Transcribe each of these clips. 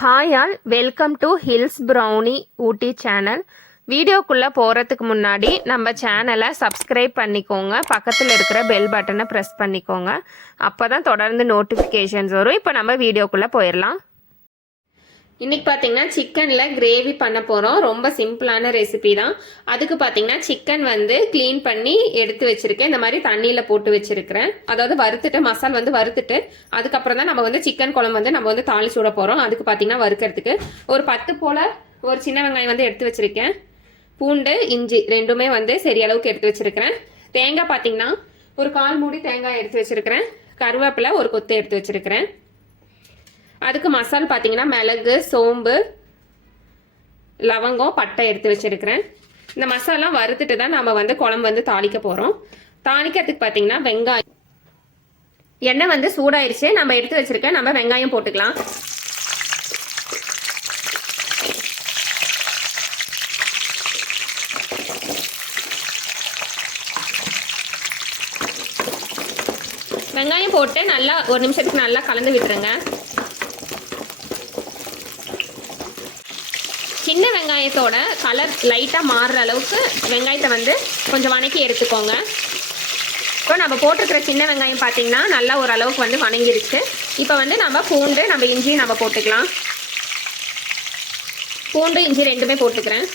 Hi all, welcome to hills brownie Ooty channel. வீடியோக்குள்ளே போகிறதுக்கு முன்னாடி நம்ம சேனலை சப்ஸ்கிரைப் பண்ணிக்கோங்க. பக்கத்தில் இருக்கிற பெல் பட்டனை ப்ரெஸ் பண்ணிக்கோங்க. அப்போ தான் தொடர்ந்து நோட்டிஃபிகேஷன்ஸ் வரும். இப்போ நம்ம வீடியோக்குள்ளே போயிடலாம். இன்றைக்கி பார்த்தீங்கன்னா சிக்கனில் கிரேவி பண்ண போகிறோம். ரொம்ப சிம்பிளான ரெசிபி தான். அதுக்கு பார்த்தீங்கன்னா சிக்கன் வந்து க்ளீன் பண்ணி எடுத்து வச்சுருக்கேன். இந்த மாதிரி தண்ணியில் போட்டு வச்சுருக்கிறேன். அதாவது வறுத்துட்டு மசால் வந்து வறுத்துட்டு அதுக்கப்புறம் தான் நம்ம வந்து சிக்கன் குழம்பு வந்து நம்ம வந்து தாளிச்சு விட போகிறோம். அதுக்கு பார்த்தீங்கன்னா வறுக்கிறதுக்கு ஒரு 10 போல் ஒரு சின்ன வெங்காயம் வந்து எடுத்து வச்சுருக்கேன். பூண்டு இஞ்சி ரெண்டுமே வந்து சரி அளவுக்கு எடுத்து வச்சுருக்கிறேன். தேங்காய் பார்த்தீங்கன்னா ஒரு 1/4 மூடி தேங்காய் எடுத்து வச்சுருக்கிறேன். கருவேப்பிலை ஒரு கொத்து எடுத்து வச்சுருக்கிறேன். அதுக்கு மசால் பார்த்தீங்கன்னா மிளகு, சோம்பு, லவங்கம், பட்டை எடுத்து வச்சிருக்கிறேன். இந்த மசாலா வறுத்துட்டு தான் நம்ம வந்து குழம்பு வந்து தாளிக்க போகிறோம். தாளிக்கிறதுக்கு பார்த்தீங்கன்னா வெங்காயம், எண்ணெய் வந்து சூடாயிருச்சு. நம்ம எடுத்து வச்சிருக்கேன். நம்ம வெங்காயம் போட்டுக்கலாம். வெங்காயம் போட்டு நல்லா ஒரு நிமிஷத்துக்கு நல்லா கலந்து விட்டுருங்க. சின்ன வெங்காயத்தோட கலர் லைட்டாக மாறுற அளவுக்கு வெங்காயத்தை வந்து கொஞ்சம் வணக்கி எடுத்துக்கோங்க. இப்போ நம்ம போட்டிருக்கிற சின்ன வெங்காயம் பார்த்தீங்கன்னா நல்லா ஓரளவுக்கு வந்து வணங்கிருச்சு. இப்போ வந்து நம்ம பூண்டு நம்ம இஞ்சி நம்ம போட்டுக்கலாம். பூண்டு இஞ்சி ரெண்டுமே போட்டுக்கிறேன்.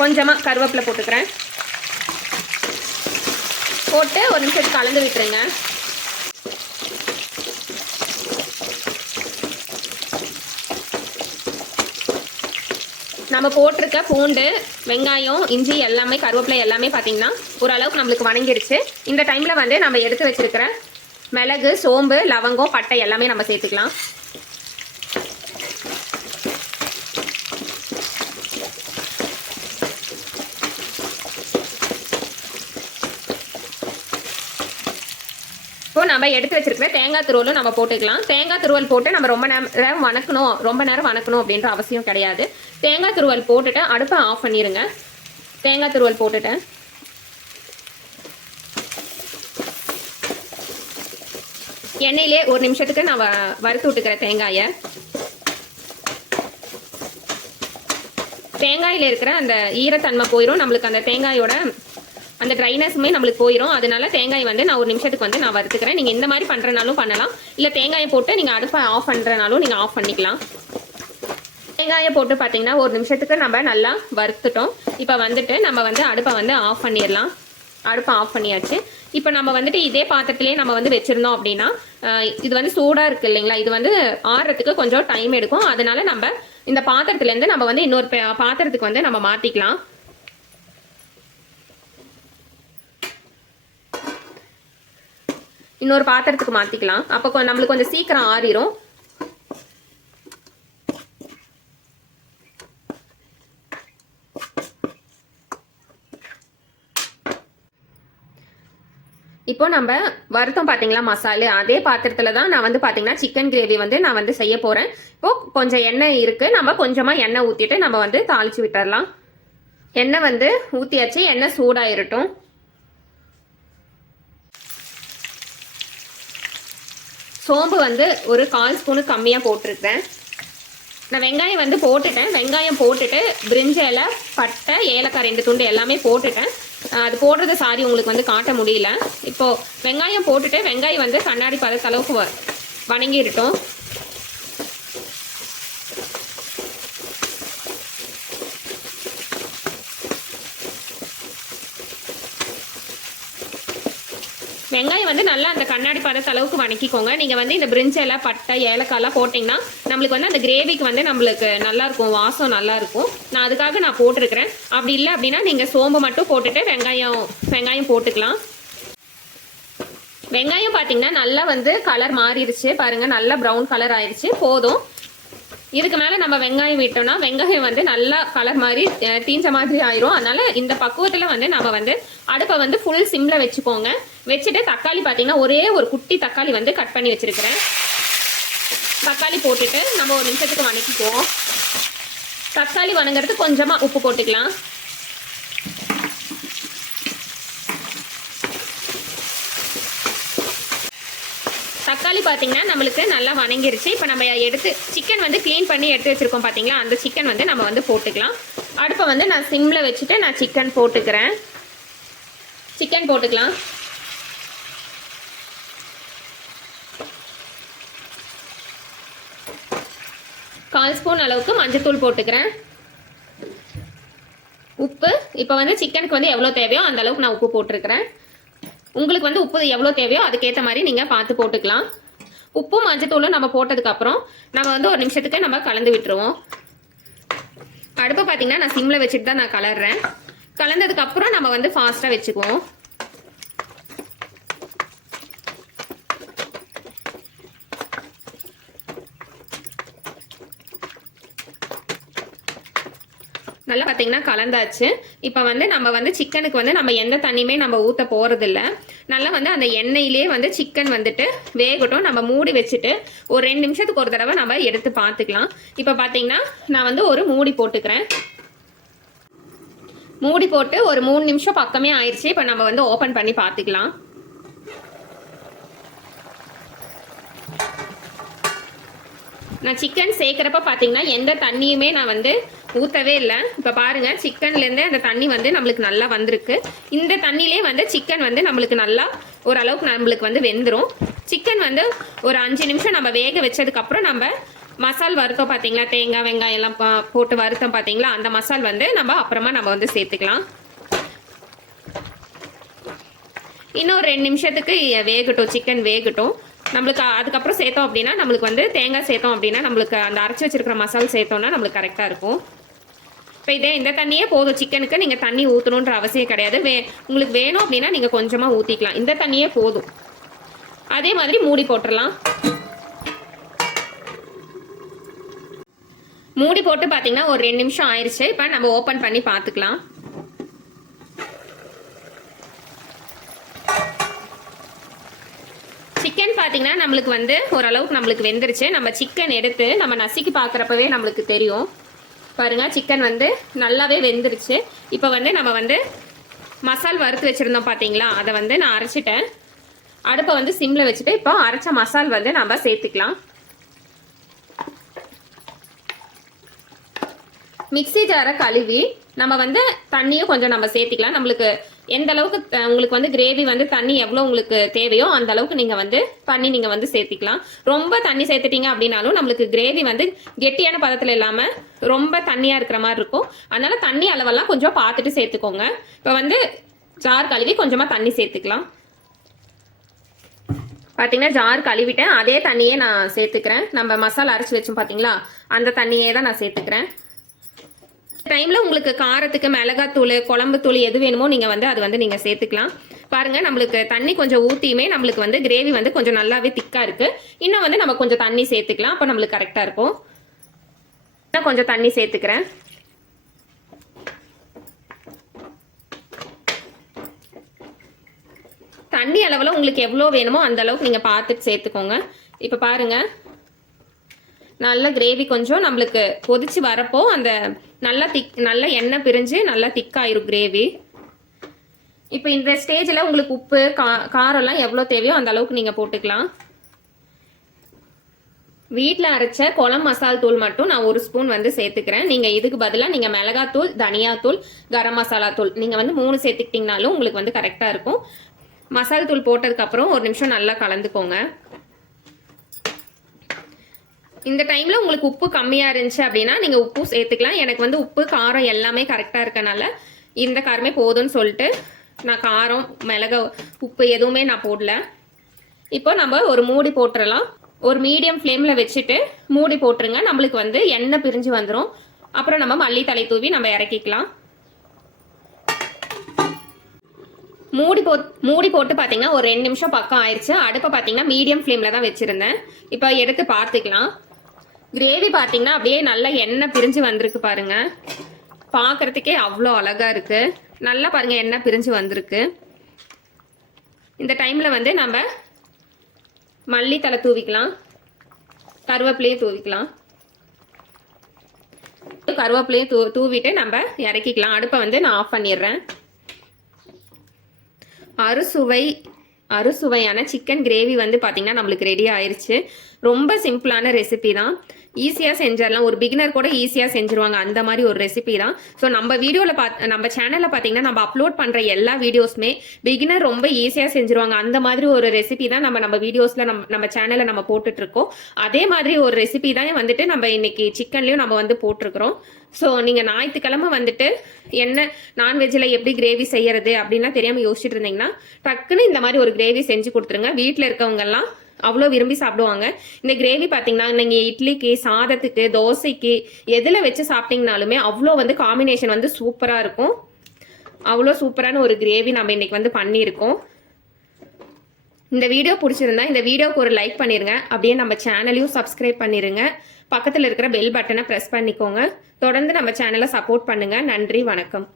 கொஞ்சமாக கருவேப்பிலை போட்டுக்கிறேன். போட்டு ஒரு நிமிஷத்துக்கு கலந்து விட்டுருங்க. நம்ம போட்டிருக்க பூண்டு, வெங்காயம், இஞ்சி எல்லாமே கருவேப்பிலை எல்லாமே பார்த்தீங்கன்னா ஓரளவுக்கு நம்மளுக்கு வணங்கிடுச்சு. இந்த டைமில் வந்து நம்ம எடுத்து வச்சிருக்கிற மிளகு, சோம்பு, லவங்கம், பட்டை எல்லாமே நம்ம சேர்த்துக்கலாம். இப்போ நம்ம எடுத்து வச்சிருக்கிற தேங்காய் துருவலும் நம்ம போட்டுக்கலாம். தேங்காய் துருவல் போட்டு நம்ம ரொம்ப நேரம் வணக்கணும் அப்படின்ற அவசியம் கிடையாது. தேங்காய் துருவல் போட்டுட்டு அடுப்பை ஆஃப் பண்ணிடுங்க. தேங்காய் துருவல் போட்டுட்டேன். எண்ணெயிலே ஒரு நிமிஷத்துக்கு நான் வறுத்து விட்டுக்கிறேன் தேங்காயை. தேங்காயில் இருக்கிற அந்த ஈரத்தன்மை போயிடும். நம்மளுக்கு அந்த தேங்காயோட அந்த ட்ரைனஸுமே நம்மளுக்கு போயிடும். அதனால தேங்காய் வந்து நான் ஒரு நிமிஷத்துக்கு வந்து நான் வறுத்துக்கிறேன். நீங்கள் இந்த மாதிரி பண்ணுறனாலும் பண்ணலாம். இல்லை தேங்காயை போட்டு நீங்கள் அடுப்பை ஆஃப் பண்ணுறனாலும் நீங்கள் ஆஃப் பண்ணிக்கலாம். தேங்காயை போட்டு பார்த்தீங்கன்னா ஒரு நிமிஷத்துக்கு நம்ம நல்லா வறுத்துட்டோம். இப்போ வந்துட்டு நம்ம வந்து அடுப்பை வந்து ஆஃப் பண்ணிடலாம். அடுப்பை ஆஃப் பண்ணியாச்சு. இப்போ நம்ம வந்துட்டு இதே பாத்திரத்திலே நம்ம வந்து வச்சுருந்தோம் அப்படின்னா இது வந்து சூடாக இருக்குது இல்லைங்களா, இது வந்து ஆறுறதுக்கு கொஞ்சம் டைம் எடுக்கும். அதனால நம்ம இந்த பாத்திரத்துலேருந்து நம்ம வந்து இன்னொரு பாத்திரத்துக்கு வந்து நம்ம மாற்றிக்கலாம். இன்னொரு பாத்திரத்துக்கு மாற்றிக்கலாம். அப்போ நம்மளுக்கு கொஞ்சம் சீக்கிரம் ஆறிடும். இப்போ நம்ம வருத்தம் பார்த்தீங்களா மசாலு, அதே பாத்திரத்தில் தான் நான் வந்து பார்த்தீங்கன்னா சிக்கன் கிரேவி வந்து நான் வந்து செய்ய போகிறேன். இப்போது கொஞ்சம் எண்ணெய் இருக்குது. நம்ம கொஞ்சமாக எண்ணெய் ஊற்றிட்டு நம்ம வந்து தாளித்து விட்டுடலாம். எண்ணெய் வந்து ஊற்றியாச்சு. எண்ணெய் சூடாயிருட்டும். சோம்பு வந்து ஒரு 1/4 ஸ்பூனு கம்மியாக போட்டிருக்கேன். நான் வெங்காயம் வந்து போட்டுட்டேன். வெங்காயம் போட்டுட்டு பிரிஞ்சி இலை, பட்டை, ஏலக்காய் 2 துண்டு எல்லாமே போட்டுட்டேன். அது போடுறது உங்களுக்கு வந்து காட்ட முடியல. இப்போது வெங்காயம் போட்டுட்டு வெங்காயம் வந்து கண்ணாடி பதத்த அளவுக்கு வணங்கிடட்டும். வெங்காயம் வந்து நல்லா அந்த கண்ணாடி பதத்த அளவுக்கு வணக்கிக்கோங்க. நீங்கள் வந்து இந்த பிரிஞ்சி இலை, பட்டை, ஏலக்காய்லாம் போட்டிங்கன்னா நம்மளுக்கு வந்து அந்த கிரேவிக்கு வந்து நம்மளுக்கு நல்லாயிருக்கும், வாசம் நல்லாயிருக்கும். நான் அதுக்காக நான் போட்டிருக்கிறேன். அப்படி இல்லை அப்படின்னா நீங்கள் சோம்பு மட்டும் போட்டுட்டு வெங்காயம் போட்டுக்கலாம். வெங்காயம் பார்த்தீங்கன்னா நல்லா வந்து கலர் மாறிடுச்சு பாருங்கள். நல்லா ப்ரௌன் கலர் ஆயிடுச்சு. போதும். இதுக்கு மேலே நம்ம வெங்காயம் விட்டோம்னா வெங்காயம் வந்து நல்லா கலர் மாதிரி தீஞ்ச மாதிரி ஆயிரும். அதனால இந்த பக்குவத்தில் வந்து நம்ம வந்து அடுப்பை வந்து ஃபுல் சிம்மில் வச்சுக்கோங்க. வச்சுட்டு தக்காளி பார்த்தீங்கன்னா ஒரே ஒரு குட்டி தக்காளி வந்து கட் பண்ணி வச்சுருக்கிறேன். தக்காளி போட்டுட்டு நம்ம ஒரு நிமிஷத்துக்கு வணக்கிக்குவோம். தக்காளி வணங்குறது கொஞ்சமாக உப்பு போட்டுக்கலாம். தக்காளி பார்த்தீங்கன்னா நம்மளுக்கு நல்லா வணங்கிருச்சு. இப்போ நம்ம எடுத்து சிக்கன் வந்து க்ளீன் பண்ணி எடுத்து வச்சுருக்கோம் பார்த்தீங்களா, அந்த சிக்கன் வந்து நம்ம வந்து போட்டுக்கலாம். அடுப்பை வந்து நான் சிம்மில் வச்சுட்டு நான் சிக்கன் போட்டுக்கிறேன். சிக்கன் போட்டுக்கலாம். கால் ஸ்பூன் அளவுக்கு மஞ்சத்தூள் போட்டுக்கிறேன். உப்பு இப்போ வந்து சிக்கனுக்கு வந்து எவ்வளோ தேவையோ அந்த அளவுக்கு நான் உப்பு போட்டிருக்கிறேன். உங்களுக்கு வந்து உப்பு எவ்வளோ தேவையோ அதுக்கேற்ற மாதிரி நீங்கள் பார்த்து போட்டுக்கலாம். உப்பும் மஞ்சத்தூளும் நம்ம போட்டதுக்கப்புறம் நம்ம வந்து ஒரு நிமிஷத்துக்கு நம்ம கலந்து விட்டுருவோம். அடுப்பை பார்த்தீங்கன்னா நான் சிம்மில் வச்சுட்டு தான் நான் கலர்றேன். கலந்ததுக்கப்புறம் நம்ம வந்து ஃபாஸ்ட்டாக வச்சுக்குவோம். நல்லா பார்த்தீங்கன்னா கலந்தாச்சு. இப்போ வந்து நம்ம வந்து சிக்கனுக்கு வந்து நம்ம எந்த தண்ணியுமே நம்ம ஊற்ற போகிறதில்ல. நல்லா வந்து அந்த எண்ணெயிலே வந்து சிக்கன் வந்துட்டு வேகட்டும். நம்ம மூடி வச்சுட்டு ஒரு 2 நிமிஷத்துக்கு ஒரு தடவை நம்ம எடுத்து பார்த்துக்கலாம். இப்போ பார்த்தீங்கன்னா நான் வந்து ஒரு மூடி போட்டுக்கிறேன். மூடி போட்டு ஒரு 3 நிமிஷம் பக்கமே ஆயிடுச்சு. இப்போ நம்ம வந்து ஓப்பன் பண்ணி பார்த்துக்கலாம். நான் சிக்கன் சேர்க்குறப்ப பார்த்தீங்கன்னா எந்த தண்ணியுமே நான் வந்து ஊற்றவே இல்லை. இப்போ பாருங்கள், சிக்கன்லேருந்தே அந்த தண்ணி வந்து நம்மளுக்கு நல்லா வந்திருக்கு. இந்த தண்ணியிலே வந்து சிக்கன் வந்து நம்மளுக்கு நல்லா ஓரளவுக்கு நம்மளுக்கு வந்து வெந்துடும். சிக்கன் வந்து ஒரு 5 நிமிஷம் நம்ம வேக வச்சதுக்கப்புறம் நம்ம மசால் வறுத்தோம் பார்த்தீங்களா, தேங்காய் வெங்காயம் எல்லாம் போட்டு வறுத்தோம் பார்த்தீங்களா, அந்த மசால் வந்து நம்ம அப்புறமா நம்ம வந்து சேர்த்துக்கலாம். இன்னும் ஒரு 2 நிமிஷத்துக்கு வேகட்டும், சிக்கன் வேகட்டும். நம்மளுக்கு அதுக்கப்புறம் சேர்த்தோம் அப்படின்னா நம்மளுக்கு வந்து தேங்காய் சேர்த்தோம் அப்படின்னா நம்மளுக்கு அந்த அரைச்சி வச்சிருக்கிற மசாலா சேர்த்தோம்னா நம்மளுக்கு கரெக்டாக இருக்கும். இப்போ இந்த தண்ணியே போதும். சிக்கனுக்கு நீங்கள் தண்ணி ஊற்றணுன்ற அவசியம் கிடையாது. உங்களுக்கு வேணும் அப்படின்னா நீங்கள் கொஞ்சமாக ஊற்றிக்கலாம். இந்த தண்ணியே போதும். அதே மாதிரி மூடி போட்டுடலாம். மூடி போட்டு பார்த்தீங்கன்னா ஒரு 2 நிமிஷம் ஆயிடுச்சு. இப்போ நம்ம ஓப்பன் பண்ணி பார்த்துக்கலாம். சிக்கன் பார்த்தீங்கன்னா நம்மளுக்கு வந்து ஓரளவுக்கு நம்மளுக்கு வெந்துருச்சு. நம்ம சிக்கன் எடுத்து நம்ம நசுக்கி பார்க்குறப்பவே நம்மளுக்கு தெரியும். பாருங்கள், சிக்கன் வந்து நல்லாவே வெந்துருச்சு. இப்போ வந்து நம்ம வந்து மசால் வறுத்து வச்சுருந்தோம் பார்த்தீங்களா, அதை வந்து நான் அரைச்சிட்டேன். அடுப்பை வந்து சிம்மில் வச்சுட்டு இப்போ அரைச்ச மசால் வந்து நம்ம சேர்த்துக்கலாம். மிக்ஸி ஜாரை கழுவி நம்ம வந்து தண்ணியும் கொஞ்சம் நம்ம சேர்த்துக்கலாம். நம்மளுக்கு எந்த அளவுக்கு உங்களுக்கு வந்து கிரேவி வந்து தண்ணி எவ்வளோ உங்களுக்கு தேவையோ அந்த அளவுக்கு நீங்கள் வந்து தண்ணி நீங்கள் வந்து சேர்த்திக்கலாம். ரொம்ப தண்ணி சேர்த்துட்டீங்க அப்படின்னாலும் நம்மளுக்கு கிரேவி வந்து கெட்டியான பதத்தில் இல்லாமல் ரொம்ப தண்ணியாக இருக்கிற மாதிரி இருக்கும். அதனால தண்ணி அளவெல்லாம் கொஞ்சம் பார்த்துட்டு சேர்த்துக்கோங்க. இப்போ வந்து ஜார் கழுவி கொஞ்சமாக தண்ணி சேர்த்துக்கலாம். பார்த்தீங்கன்னா ஜார் கழுவிட்டேன். அதே தண்ணியே நான் சேர்த்துக்கிறேன். நம்ம மசாலா அரைச்சி வச்சோம் பார்த்தீங்களா, அந்த தண்ணியே தான் நான் சேர்த்துக்கிறேன். டைமில் உங்களுக்கு காரத்துக்கு மிளகாத்தூள், குழம்பு தூள் எது வேணுமோ நீங்கள் வந்து அது வந்து நீங்கள் சேர்த்துக்கலாம். பாருங்கள், நம்மளுக்கு தண்ணி கொஞ்சம் ஊற்றியுமே நம்மளுக்கு வந்து கிரேவி வந்து கொஞ்சம் நல்லாவே திக்காக இருக்குது. இன்னும் வந்து நம்ம கொஞ்சம் தண்ணி சேர்த்துக்கலாம். அப்போ நம்மளுக்கு கரெக்டாக இருக்கும். இன்னும் கொஞ்சம் தண்ணி சேர்த்துக்கிறேன். தண்ணி அளவில் உங்களுக்கு எவ்வளோ வேணுமோ அந்த அளவுக்கு நீங்கள் பார்த்துட்டு சேர்த்துக்கோங்க. இப்போ பாருங்கள், நல்ல கிரேவி கொஞ்சம் நம்மளுக்கு கொதிச்சு வரப்போ அந்த நல்ல எண்ணெய் பிரிஞ்சு நல்லா திக்காயிரும் கிரேவி. இப்போ இந்த ஸ்டேஜில் உங்களுக்கு உப்பு காரம்லாம் எவ்வளோ தேவையோ அந்த அளவுக்கு நீங்கள் போட்டுக்கலாம். வீட்டில் அரைச்ச குழம்பு மசால் தூள் மட்டும் நான் 1 ஸ்பூன் வந்து சேர்த்துக்கிறேன். நீங்கள் இதுக்கு பதிலாக நீங்கள் மிளகாத்தூள், தனியாத்தூள், கரம் மசாலா தூள் நீங்கள் வந்து 3 சேர்த்துக்கிட்டிங்கனாலும் உங்களுக்கு வந்து கரெக்டாக இருக்கும். மசால் தூள் போட்டதுக்கப்புறம் 1 நிமிஷம் நல்லா கலந்துக்கோங்க. இந்த டைமில் உங்களுக்கு உப்பு கம்மியாக இருந்துச்சு அப்படின்னா நீங்கள் உப்பு சேர்த்துக்கலாம். எனக்கு வந்து உப்பு காரம் எல்லாமே கரெக்டாக இருக்கனால இந்த காரமே போதும்னு சொல்லிட்டு நான் காரம் மிளகா உப்பு எதுவுமே நான் போடல. இப்போ நம்ம ஒரு மூடி போட்டுடலாம். ஒரு மீடியம் ஃப்ளேமில் வச்சுட்டு மூடி போட்டுருங்க. நம்மளுக்கு வந்து எண்ணெய் பிரிஞ்சு வந்துடும். அப்புறம் நம்ம மல்லித்தலை தூவி நம்ம இறக்கிக்கலாம். மூடி போட்டு பார்த்தீங்கன்னா ஒரு 2 நிமிஷம் பக்கம் ஆயிடுச்சு. அடுப்பை பார்த்தீங்கன்னா மீடியம் ஃப்ளேமில் தான் வச்சுருந்தேன். இப்போ எடுத்து பார்த்துக்கலாம். கிரேவி பார்த்தீங்கன்னா அப்படியே நல்லா எண்ணெய் பிரிஞ்சு வந்திருக்கு பாருங்க. பார்க்குறதுக்கே அவ்வளோ அழகாக இருக்குது. நல்லா பாருங்கள், எண்ணெய் பிரிஞ்சு வந்திருக்கு. இந்த டைமில் வந்து நம்ம மல்லித்தலை தூவிக்கலாம், கருவேப்பிலையும் தூவிக்கலாம். கருவேப்பிலையும் தூவிட்டு நம்ம இறக்கிக்கலாம். அடுப்பை வந்து நான் ஆஃப் பண்ணிடுறேன். அறுசுவையான சிக்கன் கிரேவி வந்து பார்த்தீங்கன்னா நம்மளுக்கு ரெடி ஆயிருச்சு. ரொம்ப சிம்பிளான ரெசிபி தான். ஈஸியாக செஞ்சிடலாம். ஒரு பிகினர் கூட ஈஸியாக செஞ்சுருவாங்க. அந்த மாதிரி ஒரு ரெசிபி தான். ஸோ நம்ம வீடியோவில் நம்ம சேனலில் பார்த்தீங்கன்னா நம்ம அப்லோட் பண்ணுற எல்லா வீடியோஸுமே பிகினர் ரொம்ப ஈஸியாக செஞ்சுருவாங்க. அந்த மாதிரி ஒரு ரெசிபி தான் நம்ம வீடியோஸில் நம்ம சேனலில் நம்ம போட்டுட்ருக்கோம். அதே மாதிரி ஒரு ரெசிபி தான் வந்துட்டு நம்ம இன்னைக்கு சிக்கன்லேயும் நம்ம வந்து போட்டிருக்கிறோம். ஸோ நீங்கள் ஞாயிற்றுக்கிழமை வந்துட்டு என்ன நான்வெஜ்ஜில் எப்படி கிரேவி செய்யறது அப்படின்லாம் தெரியாமல் யோசிச்சுட்டு இருந்தீங்கன்னா டக்குன்னு இந்த மாதிரி ஒரு கிரேவி செஞ்சு கொடுத்துருங்க. வீட்டில் இருக்கவங்கெல்லாம் அவ்வளோ விரும்பி சாப்பிடுவாங்க. இந்த கிரேவி பார்த்தீங்கன்னா நீங்கள் இட்லிக்கு, சாதத்துக்கு, தோசைக்கு எதில் வச்சு சாப்பிட்டீங்கனாலுமே அவ்வளோ வந்து காம்பினேஷன் வந்து சூப்பராக இருக்கும். அவ்வளோ சூப்பரான ஒரு கிரேவி நம்ம இன்னைக்கு வந்து பண்ணியிருக்கோம். இந்த வீடியோ பிடிச்சிருந்தா இந்த வீடியோக்கு ஒரு லைக் பண்ணிருங்க. அப்படியே நம்ம சேனலையும் சப்ஸ்கிரைப் பண்ணிருங்க. பக்கத்தில் இருக்கிற பெல் பட்டனை ப்ரெஸ் பண்ணிக்கோங்க. தொடர்ந்து நம்ம சேனலை சப்போர்ட் பண்ணுங்க. நன்றி, வணக்கம்.